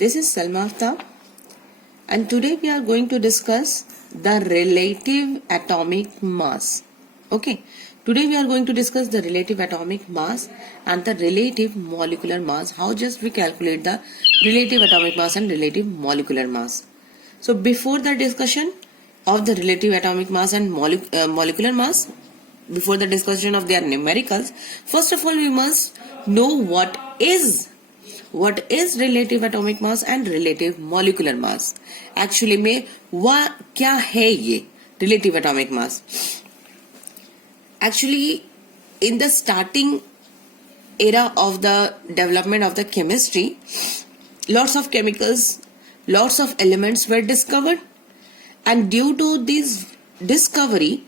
This is Salma Aftab, and today we are going to discuss the relative atomic mass. Okay, today we are going to discuss the relative atomic mass and the relative molecular mass. How just we calculate the relative atomic mass and relative molecular mass. So before the discussion of the relative atomic mass and molecular mass, before the discussion of their numericals, first of all we must know what is relative atomic mass and relative molecular mass. Actually में क्या है ये relative atomic mass? Actually, in the starting era of the development of the chemistry, lots of chemicals, lots of elements were discovered, and due to this discovery,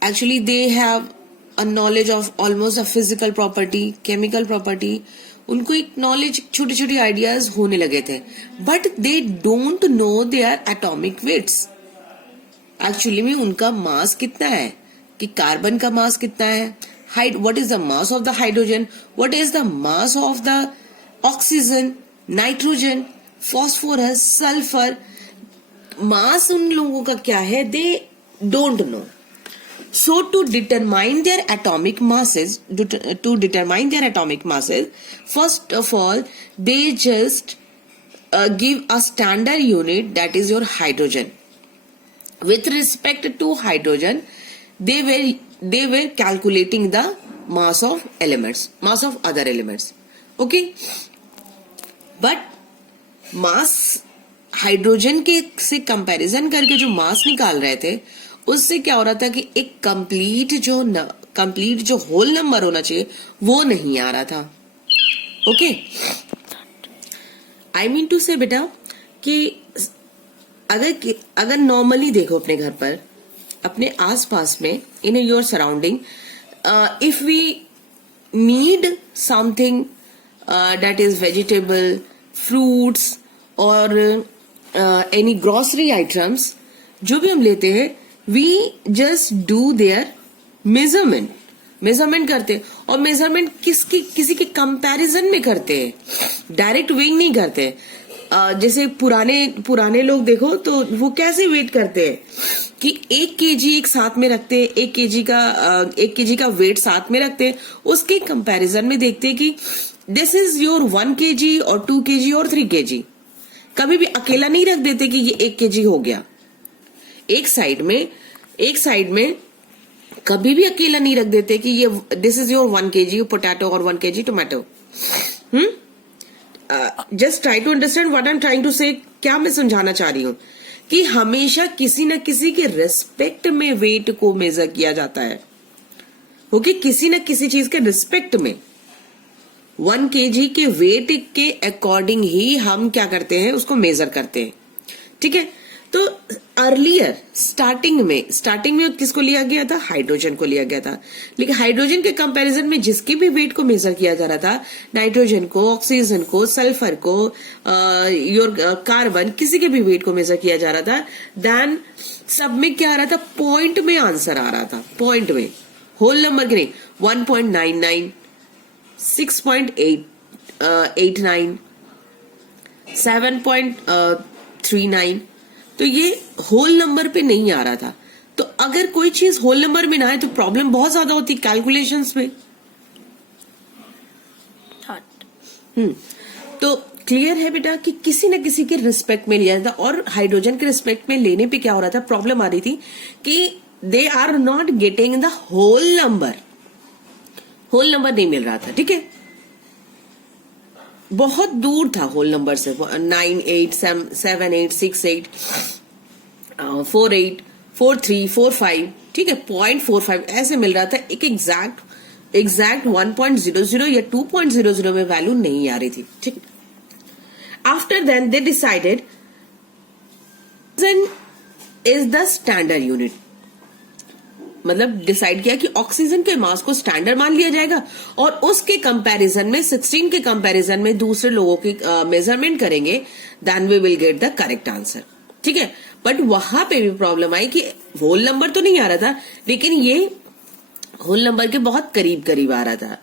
actually they have a knowledge of almost a physical property, chemical property. उनको एक knowledge, छोटे छोटे ideas होने लगे थे, but they don't know their atomic weights. Actually में उनका mass कितना है, कि कार्बन का mass कितना है, what is the mass of the hydrogen, what is the mass of the oxygen, nitrogen, phosphorus, sulfur. Mass उन लोगों का क्या है, they don't know. So to determine their atomic masses, first of all, they just give a standard unit, that is your hydrogen. With respect to hydrogen, they were calculating the mass of elements, mass of other elements. Okay, but mass hydrogen के से comparison करके जो मास निकाल रहे थे, उससे क्या हो रहा था कि एक कंप्लीट जो होल नंबर होना चाहिए वो नहीं आ रहा था. ओके, आई मीन टू से बेटा कि अगर नॉर्मली देखो अपने घर पर, अपने आसपास में, in your surrounding, if we need something that is vegetable, fruits और एनी ग्रोसरी आइटम्स, जो भी हम लेते हैं, we just do their measurement करते हैं. और मेजरमेंट किसी के कंपैरिजन में करते हैं, डायरेक्ट वेइंग नहीं करते. जैसे पुराने लोग देखो तो वो कैसे वेट करते हैं कि 1 kg एक साथ में रखते हैं, 1 kg का वेट साथ में रखते हैं. उसके कंपैरिजन में देखते हैं कि दिस इज योर 1 kg और 2 kg और 3 kg. कभी भी अकेला नहीं रख देते कि ये 1 kg हो गया. एक साइड में कभी भी अकेला नहीं रख देते कि ये this is your 1 kg potato और 1 kg tomato. Just try to understand what I am trying to say. क्या मैं समझाना चाह रही हूं कि हमेशा किसी न किसी के रिस्पेक्ट में वेट को मेजर किया जाता है. ओके, किसी न किसी चीज के रिस्पेक्ट में 1 kg के वेट के अकॉर्डिंग ही हम क्या करते हैं, उसको मेजर करते हैं. ठीक है, तो अर्लियर स्टार्टिंग में किसको लिया गया था, हाइड्रोजन को लिया गया था. लेकिन हाइड्रोजन के कंपैरिजन में जिसके भी वेट को मेजर किया जा रहा था, नाइट्रोजन को, ऑक्सीजन को, सल्फर को, कार्बन, किसी के भी वेट को मेजर किया जा रहा था, देन सब में क्या आ रहा था, पॉइंट में आंसर आ रहा था. पॉइंट में, होल नंबर के नहीं. 1.99, 6.89, 7.39. तो ये होल नंबर पे नहीं आ रहा था. तो अगर कोई चीज होल नंबर में ना आए तो प्रॉब्लम बहुत ज्यादा होती कैलकुलेशंस में. तो क्लियर है बेटा कि किसी न किसी के रिस्पेक्ट में लिया था. और हाइड्रोजन के रिस्पेक्ट में लेने पे क्या हो रहा था, प्रॉब्लम आ रही थी कि they are not getting the whole number नहीं मिल रहा था. ठीक है, बहुत दूर था होल नंबर से. 9, 8, 7, 8, 6, 8, 4, 8, 4, 3, 4, 5. ठीक है, 0.45 ऐसे मिल रहा था. एक एग्जैक्ट 1.00 या 2.00 में वैल्यू नहीं आ रही थी. ठीक, after then they decided is the standard unit. मतलब डिसाइड किया कि ऑक्सीजन के मास को स्टैंडर्ड मान लिया जाएगा और उसके कंपैरिजन में 16 के कंपैरिजन में दूसरे लोगों की मेजरमेंट करेंगे, then we will get the correct answer. ठीक है, बट वहां पे भी प्रॉब्लम आई कि होल नंबर तो नहीं आ रहा था, लेकिन ये होल नंबर के बहुत करीब आ रहा था.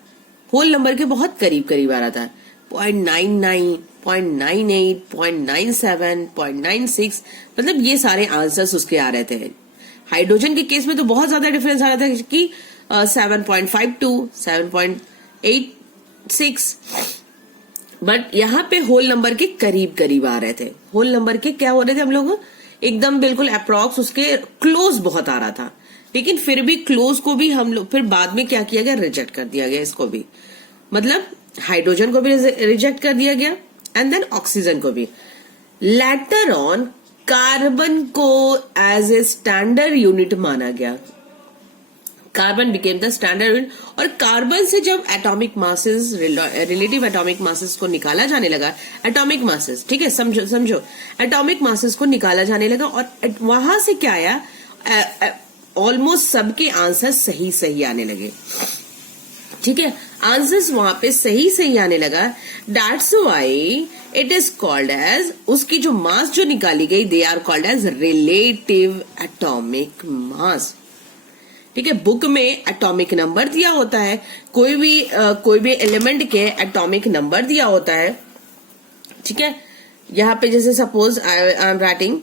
होल नंबर के बहुत करीब करीब आ रहा था, 0.99, 0.98, 0.97, 0.96, मतलब ये सारे आंसर्स उसके आ रहे थे। हाइड्रोजन के केस में तो बहुत ज्यादा डिफरेंस आ रहा था कि 7.52, 7.86, बट यहाँ पे होल नंबर के करीब करीब आ रहे थे। होल नंबर के क्या हो रहे थे हम लोग, एकदम बिल्कुल अप्रॉक्स, उसके क्लोज बहुत आ रहा था। लेकिन फिर भी क्लोज को भी हम लोग फिर बाद में क्या किया गया, रिजेक्ट कर दिया गया इसको भी, मतलब हाइड्रोजन को भी रिजेक्ट कर दिया गया एंड देन ऑक्सीजन को भी। लेटर ऑन कार्बन को एज ए स्टैंडर्ड यूनिट माना गया, carbon became the standard unit. और कार्बन से जब atomic masses, relative atomic masses को निकाला जाने लगा, एटॉमिक मासेस, ठीक है, समझो एटॉमिक मासेस को निकाला जाने लगा और वहां से क्या आया, ऑलमोस्ट सबके आंसर सही सही आने लगे, ठीक है, आंसर्स वहां पे सही सही आने लगा। That's why it is called as, उसकी जो मास जो निकाली गई, they are called as relative atomic mass, ठीक है। बुक में एटॉमिक नंबर दिया होता है, कोई भी एलिमेंट के एटॉमिक नंबर दिया होता है, ठीक है। यहाँ पे जैसे suppose I am writing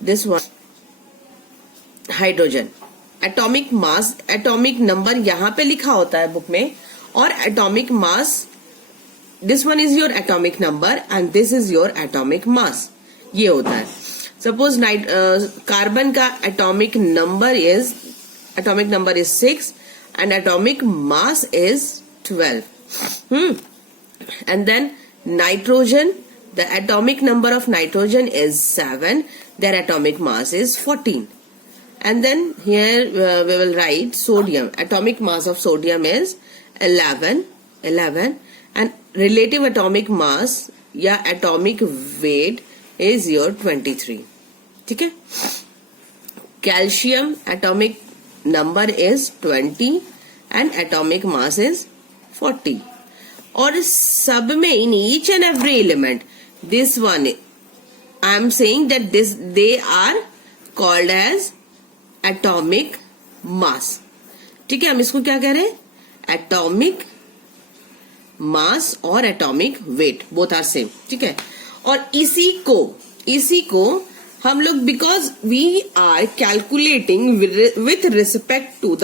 this one, hydrogen, atomic mass, atomic number यहाँ पे लिखा होता है बुक में, और atomic mass, this one is your atomic number and this is your atomic mass, ये होता है। सपोज कार्बन का atomic number is 6 and atomic mass is 12, and then nitrogen, the atomic number of nitrogen is 7, their atomic mass is 14. And then here we will write sodium, atomic mass of sodium is 11, and relative atomic mass या atomic weight is your 23, ठीक है। Calcium atomic number is 20 and atomic mass is 40. और सब में in each and every element, this one I am saying that they are called as atomic mass, ठीक है। हम इसको क्या कह रहे हैं, एटॉमिक मास और atomic weight, both are same, ठीक है। और इसी को हम लोग, because we are calculating with respect to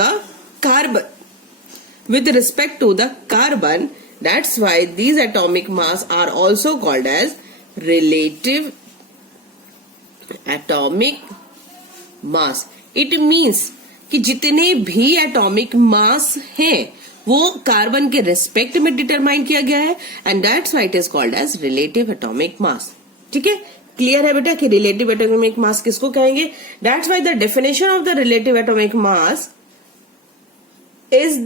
the carbon, that's why these atomic mass are also called as relative atomic mass. It means कि जितने भी एटॉमिक मास हैं वो कार्बन के रिस्पेक्ट में डिटरमाइन किया गया है, and that's why it is called as relative atomic mass, ठीक है। क्लियर है बेटा कि रिलेटिव एटॉमिक मास किसको कहेंगे। That's why the definition of the relative atomic mass is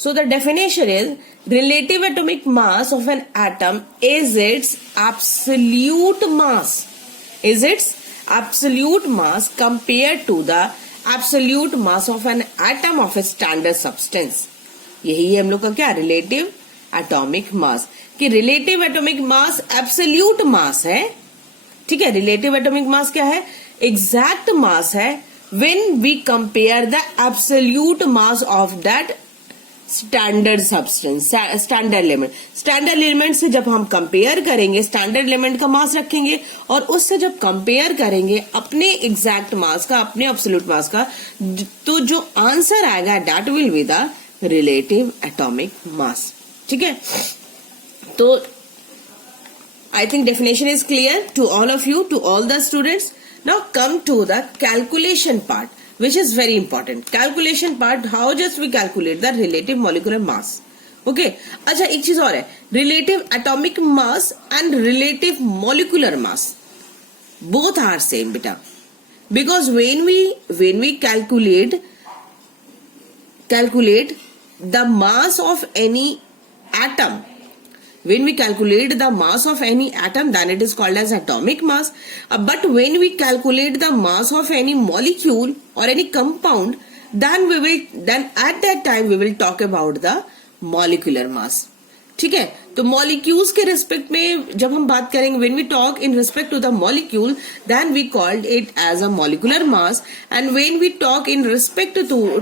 so the definition is relative atomic mass of an atom is its absolute mass, compared to the absolute mass of an atom of a standard substance. यही है हम लोग का क्या, relative atomic मास, कि relative atomic मास absolute मास है, ठीक है। रिलेटिव एटॉमिक मास क्या है, एग्जैक्ट मास है when we compare the absolute mass of that standard substance, standard element. Standard element से जब हम कंपेयर करेंगे, स्टैंडर्ड एलिमेंट का मास रखेंगे और उससे जब कंपेयर करेंगे अपने एग्जैक्ट मास का, अपने एब्सोल्यूट मास का, तो जो आंसर आएगा that will be the relative atomic mass, ठीक है। तो I think definition is clear to all of you, to all the students. Now come to the calculation part, which is very important. Calculation part, how just we calculate the relative molecular mass. Okay. अच्छा, एक चीज और है, relative atomic mass and relative molecular mass both are same beta, because when we calculate the mass of any atom, when we calculate the mass of any atom, then it is called as atomic mass. But when we calculate the mass of any molecule or any compound, then at that time we will talk about the molecular mass, ठीक है। तो molecules के respect में जब हम बात करेंगे, when we talk in respect to the molecule, then we called it as a molecular mass, and when we talk in respect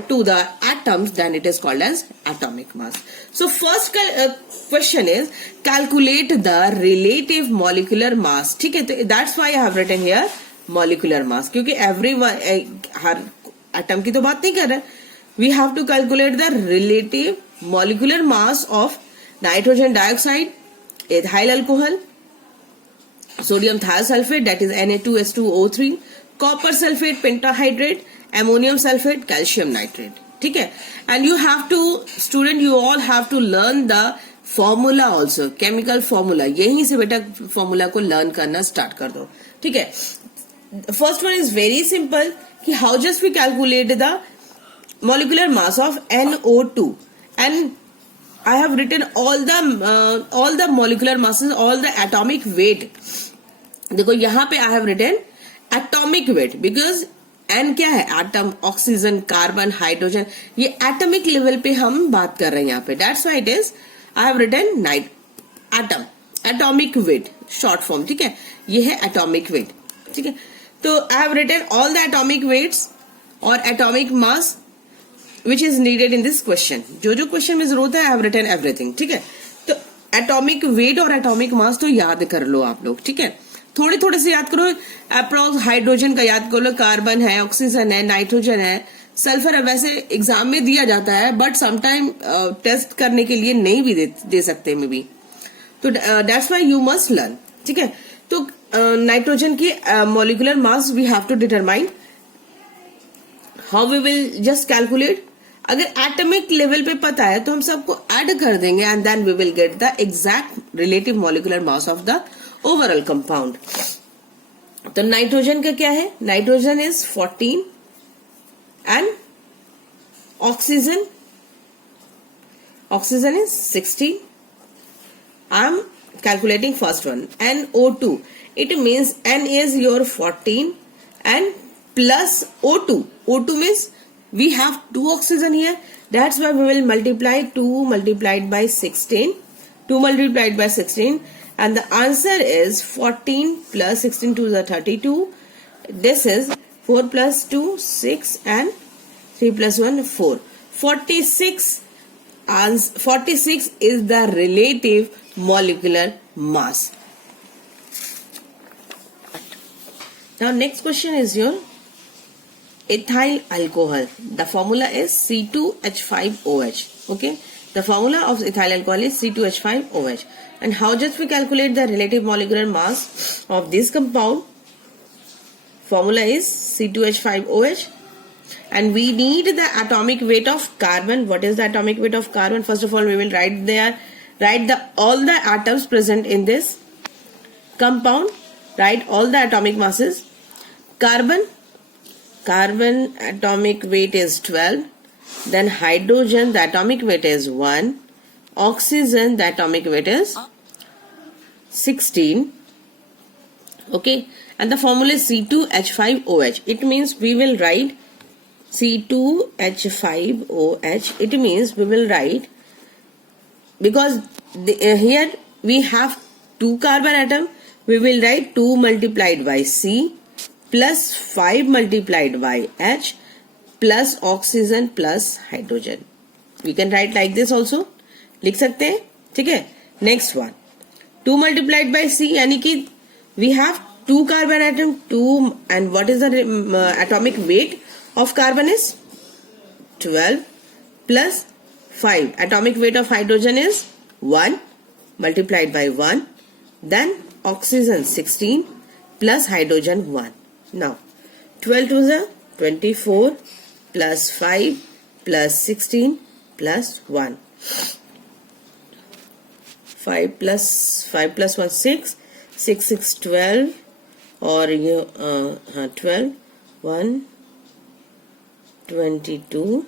to the atoms, then it is called as atomic mass. So first question is calculate the relative molecular mass. ठीक है, तो that's why I have written here molecular mass, क्योंकि हर atom की तो बात नहीं कर रहे. We have to calculate the relative molecular mass of nitrogen dioxide, ethyl alcohol, sodium thiosulphate that is Na2H2O3, copper sulphate pentahydrate, ammonium sulphate, calcium nitrate. ठीक है, and you have to student, you all have to learn the formula also, chemical formula. यहीं से बेटा formula को learn करना start कर दो. ठीक है, first one is very simple कि how just we calculate the molecular mass of NO2, and I have written all the molecular masses, all the atomic weight. देखो यहाँ पे I have written atomic weight because N क्या है, atom, oxygen, carbon, hydrogen, ये atomic level पे हम बात कर रहे हैं यहाँ पे. That's why it is I have written atom, atomic weight short form. ठीक है, ये है एटॉमिक वेट. ठीक है, तो I have written all the atomic weights और atomic mass which is needed in this question. जो क्वेश्चन में जरूरत है, I have written everything. ठीक है, तो एटॉमिक वेट और एटॉमिक मास तो याद कर लो आप लोग. ठीक है, थोड़े थोड़े से याद करो. अप्रॉक्स हाइड्रोजन का याद कर लो, कार्बन है, ऑक्सीजन है, नाइट्रोजन है, सल्फर है. वैसे एग्जाम में दिया जाता है, बट समटाइम टेस्ट करने के लिए नहीं भी दे सकते मे बी. तो that's why you must learn. ठीक है, तो नाइट्रोजन की molecular mass we have to determine. How we will just calculate. अगर एटॉमिक लेवल पे पता है तो हम सबको ऐड कर देंगे, and then we will get the exact relative molecular mass of the overall compound. तो नाइट्रोजन का क्या है, nitrogen is 14 and oxygen is 16. I am calculating first one, NO2. It means N is your 14 and plus O2. O2 means we have 2 oxygen here. That's why we will multiply 2 multiplied by 16. 2 multiplied by 16. And the answer is 14 plus 16 to the 32. This is 4 plus 2, 6 and 3 plus 1, 4. 46. 46 is the relative molecular mass. Now next question is your ethyl alcohol. The formula is C2H5OH. Okay, the formula of ethyl alcohol is C2H5OH. And how just we calculate the relative molecular mass of this compound? Formula is C2H5OH, and we need the atomic weight of carbon. What is the atomic weight of carbon? First of all, we will write all the atoms present in this compound. Write all the atomic masses. Carbon atomic weight is 12. Then hydrogen, the atomic weight is 1. Oxygen, the atomic weight is 16. Okay, and the formula is C2H5OH. It means we will write C2H5OH. It means we will write, because here we have 2 carbon atom, we will write 2 multiplied by C plus 5 multiplied by H plus oxygen plus hydrogen. We can write like this also. लिख सकते हैं. ठीक है, next one 2 multiplied by C, यानी कि we have 2 carbon atom, 2, and what is the atomic weight of carbon is 12 plus 5. Atomic weight of hydrogen is 1 multiplied by 1. Then oxygen 16 plus hydrogen 1. Now 12 to the 24 plus 5 plus 16 plus 1. 5 plus 1 6. 6 6 12 और ये 12 1 22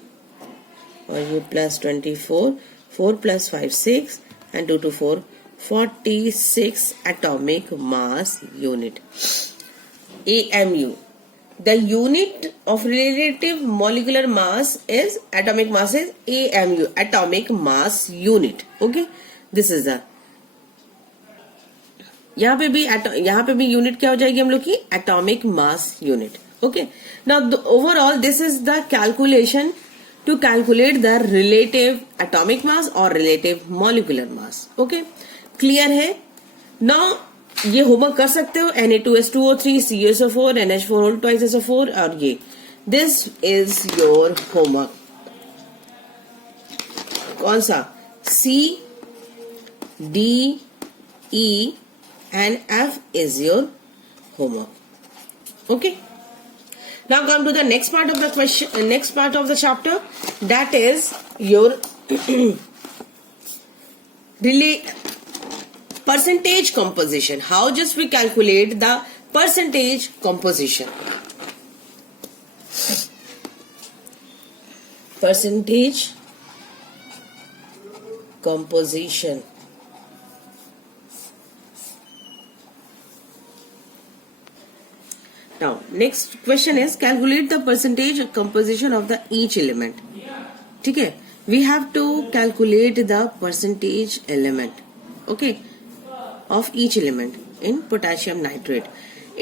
और ये plus 24. 4 plus 5 6 and 2 to 4 46 atomic mass unit. AMU. The unit of relative molecular mass is atomic mass is AMU, atomic mass unit. Okay, this is the यहाँ पे भी unit क्या हो जाएगी हम लोग की, atomic mass unit. Okay, now overall this is the calculation to calculate the relative atomic mass और relative molecular mass. Okay, clear है. नाउ ये होमवर्क कर सकते हो, Na2S2O3 CuSO4 NH4 2SO4 और ये दिस इज योर होमवर्क. कौन सा, C D E and F is your homework. Okay. Now come to the next part of the question, next part of the chapter, that is your percentage composition. How just we calculate the percentage composition. Percentage composition. Now next question is calculate the percentage composition of the each element. ठीक है, we have to calculate the percentage element, okay, of each element in potassium nitrate.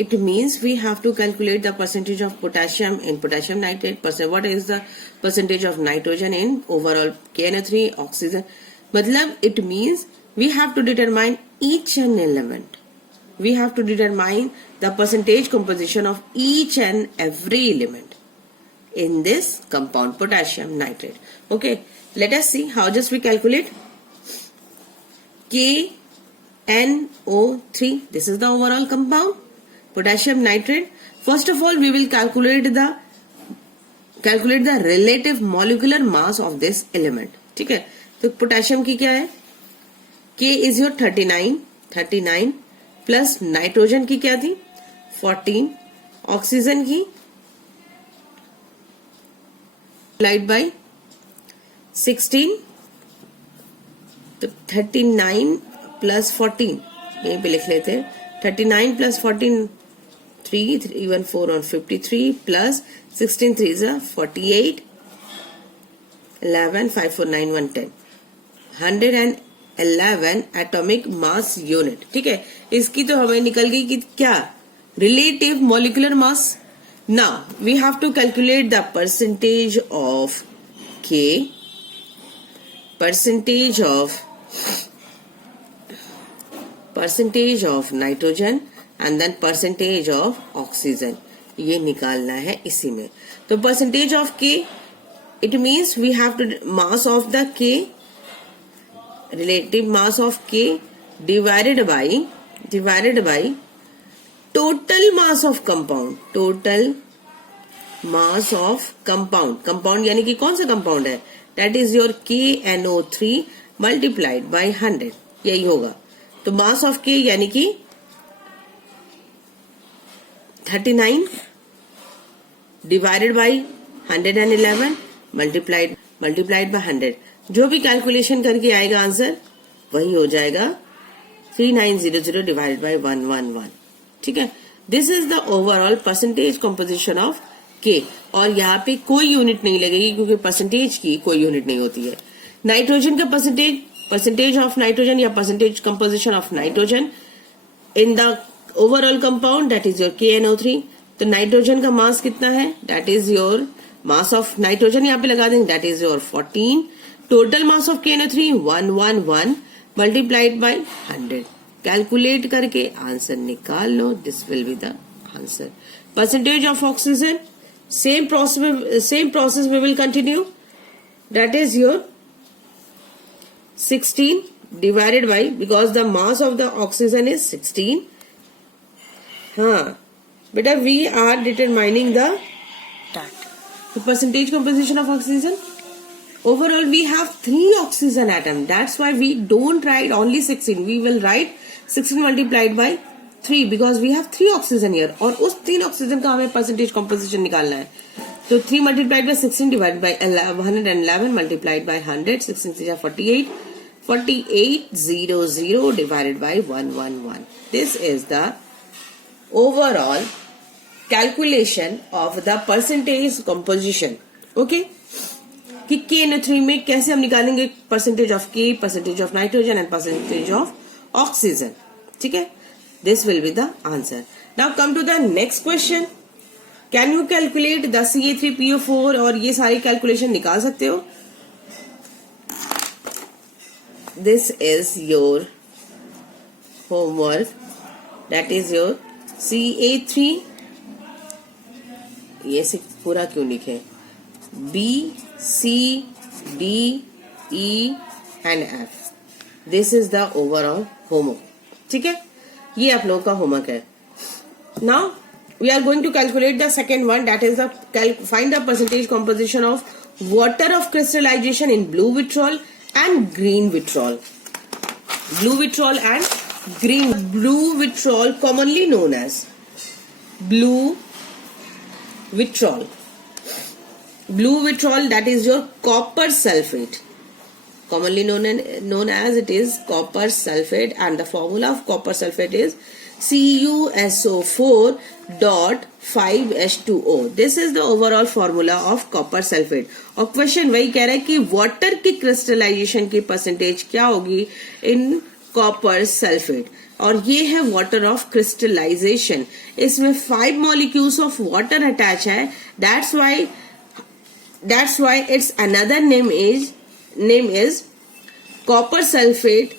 It means we have to calculate the percentage of potassium in potassium nitrate. What is the percentage of nitrogen in overall KNO3 oxygen? मतलब it means we have to determine each an element. We have to determine the percentage composition of each and every element in this compound potassium nitrate. Okay, let us see how just we calculate. KNO3, this is the overall compound potassium nitrate. First of all we will calculate the relative molecular mass of this element. ठीक है, तो potassium की क्या है, K is your 39 plus nitrogen की क्या थी 14, oxygen की डिवाइड बाय 16, तो 39 प्लस 14 यहीं पे लिख लेते हैं. 39 प्लस 14 3 3 1 4 और 53 प्लस 16 3 48 11 5 4 9 1 10 111 एटॉमिक मास यूनिट. ठीक है, इसकी तो हमें निकल गई कि क्या, relative molecular mass. Now we have to calculate the percentage of K, percentage of nitrogen and then percentage of oxygen. ये निकालना है इसी में. तो percentage of K, it means we have to mass of the K, relative mass of K divided by total mass of compound. Total mass of compound यानी कि कौन सा कंपाउंड है, that is your KNO3 multiplied by 100. यही होगा. तो mass of K यानी कि 39 डिवाइडेड बाई 111 मल्टीप्लाइड बाय 100. जो भी कैलकुलेशन करके आएगा आंसर वही हो जाएगा 3900 डिवाइडेड बाय 111. ठीक है, this is the overall percentage composition of K. और यहाँ पे कोई यूनिट नहीं लगेगी क्योंकि परसेंटेज की कोई यूनिट नहीं होती है. नाइट्रोजन का परसेंटेज ऑफ नाइट्रोजन या percentage composition of nitrogen in the overall compound, that is your KNO3. तो नाइट्रोजन का मास कितना है, that is your mass of nitrogen यहाँ पे लगा देंगे, that is your 14. Total mass of KNO3 111 multiplied by 100. Calculate करके आंसर निकाल लो, this will be the answer. Percentage of oxygen, same process we will continue, that is your 16 divided by, because the mass of the oxygen is 16. beta we are determining the percentage composition of oxygen. Overall we have 3 oxygen atom, that's why we don't write only 16, we will write 16 multiplied by 3 because we have 3 oxygen here. और उस 3 oxygen का हमें percentage composition निकालना है. तो 3 multiplied by 16 divide by 111 multiplied by 100, 16 से 48 4800 divided by 111. This is the overall calculation of the percentage composition. Okay, कि KNO3 में कैसे हम निकालेंगे percentage of K, percentage of nitrogen and percentage of oxygen. ठीक है, This will be the answer. Now come to the next question. Can you calculate the Ca3PO4 और ये सारी कैलकुलेशन निकाल सकते हो? This is your homework. That is your Ca3. ये पूरा क्यों लिखे? B, C, D, E and F. This is the overall homework. ठीक है, ये आप लोगों का होमवर्क है. Now we are going to calculate the second one, that is the find the percentage composition of water of crystallization in blue vitriol and green vitriol. Blue vitriol and green. Blue vitriol commonly known as blue vitriol. Blue vitriol, that is your copper sulfate. Commonly known as it is copper sulfate, and the formula of copper sulfate is CuSO4.5H2O. This is the overall formula of copper sulfate. और question वही कह रहा है कि water की crystallisation की percentage क्या होगी इन कॉपर सल्फेट, और ये है वाटर ऑफ क्रिस्टलाइजेशन. इसमें 5 मॉलिक्यूल्स ऑफ वाटर अटैच है. That's why it's another name is copper sulfate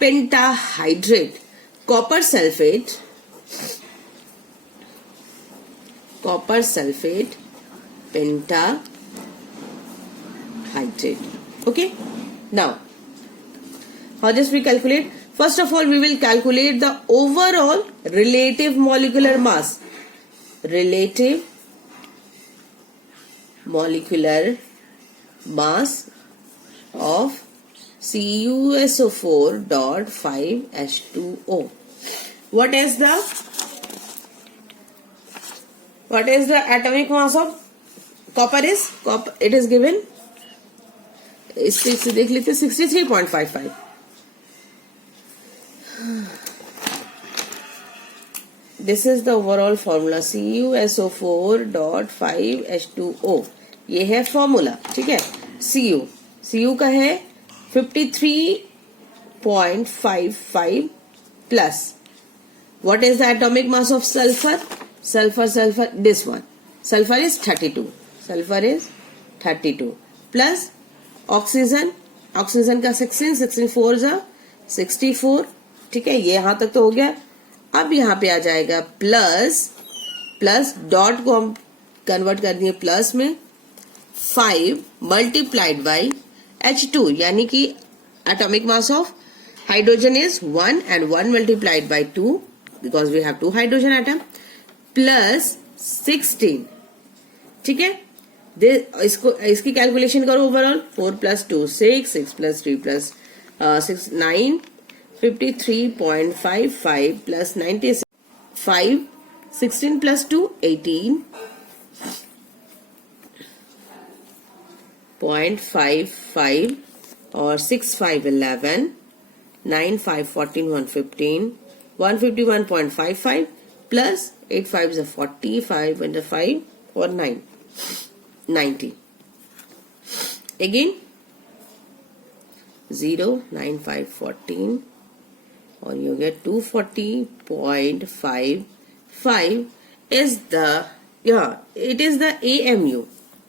pentahydrate. Copper sulfate pentahydrate. Okay, now how does we calculate? First of all, we will calculate the overall relative molecular mass. Relative molecular mass of CuSO4.5H2O. What is the atomic mass of copper is? It is given, इससे देख लेते 63.55. This is the overall formula CuSO4.5H2O. ये है formula. ठीक है, Cu का है 53.55 plus. What is the atomic mass of sulfur? Sulfur, this one. Sulfur is 32. Plus oxygen का 16 4 जा 64. ठीक है, ये यहां तक तो हो गया. अब यहाँ पे आ जाएगा प्लस डॉट को हम कन्वर्ट कर दिए प्लस में 5 मल्टीप्लाइड बाई H2, यानी कि atomic mass of hydrogen is 1 and 1 multiplied by 2 because we have 2 hydrogen atom plus 16. ठीक है, इसकी कैलकुलेशन करो. Overall 4 plus 2 6 plus 3 plus 6 9 53.55 plus 96 5 16 plus 2 18.55 और 6 5 11 9 5 14 115 151.55 plus 8 5 is 45 and 5 or 9 90. Again 0 9 5 14 और you get 240.55 is the it is the AMU.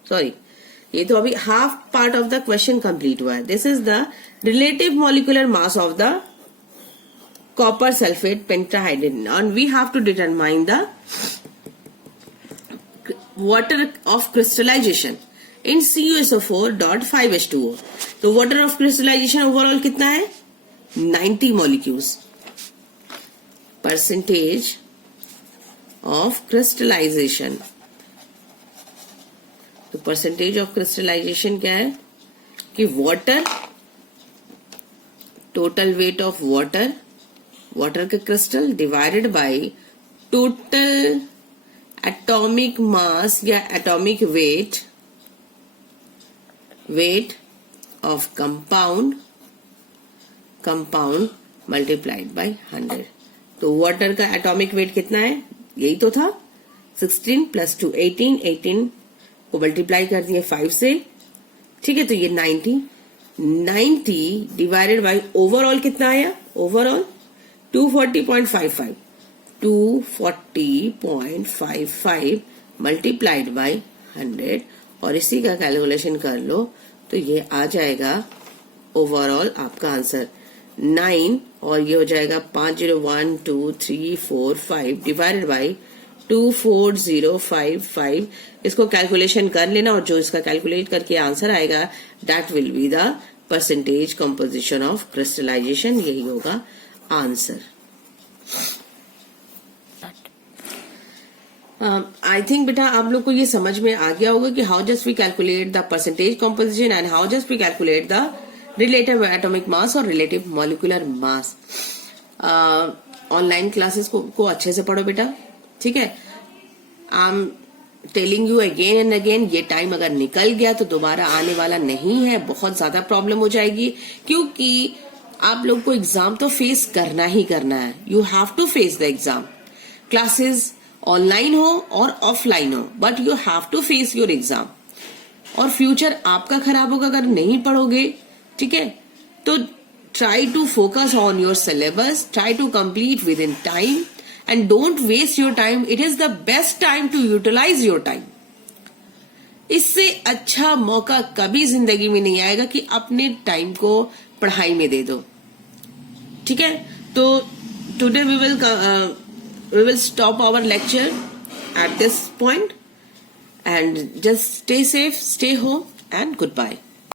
Sorry, ये तो अभी half part of the question complete हुआ है. This is the relative molecular mass of the copper sulphate pentahydrate, and we have to determine the water of crystallisation in CuSO4.5H2O. तो water of crystallisation overall कितना है? 90 molecules. Percentage of crystallisation, तो percentage of crystallisation क्या है कि water, total weight of water के crystal divided by total atomic mass या atomic weight of compound multiplied by 100. तो वाटर का एटॉमिक वेट कितना है? यही तो था 16 plus 2 18 को मल्टीप्लाई कर दिए 5 से. ठीक है, तो ये 90 डिवाइडेड बाय ओवरऑल कितना आया? ओवरऑल 240.55. 240.55 मल्टीप्लाइड बाई 100 और इसी का कैलकुलेशन कर लो तो ये आ जाएगा ओवरऑल आपका आंसर 9 और ये हो जाएगा 501234 डिवाइडेड बाई 24055। इसको कैलकुलेशन कर लेना और जो इसका कैलकुलेट करके आंसर आएगा that will be the percentage composition of crystallisation, यही होगा आंसर। आई थिंक बेटा आप लोग को ये समझ में आ गया होगा कि how just we calculate the percentage composition and how just we calculate the relative atomic mass और relative molecular mass. Online classes को अच्छे से पढ़ो बेटा, ठीक है। I am telling you again and again, ये टाइम अगर निकल गया तो दोबारा आने वाला नहीं है, बहुत ज्यादा प्रॉब्लम हो जाएगी, क्योंकि आप लोग को एग्जाम तो फेस करना ही करना है। You have to face the exam, classes online हो और ऑफलाइन हो, but you have to face your exam. और फ्यूचर आपका खराब होगा अगर नहीं पढ़ोगे, ठीक है। तो try to focus on your syllabus, try to complete within time and don't waste your time. It is the best time to utilise your time. इससे अच्छा मौका कभी जिंदगी में नहीं आएगा कि अपने टाइम को पढ़ाई में दे दो, ठीक है। तो today we will stop our lecture at this point and just stay safe, stay home and goodbye.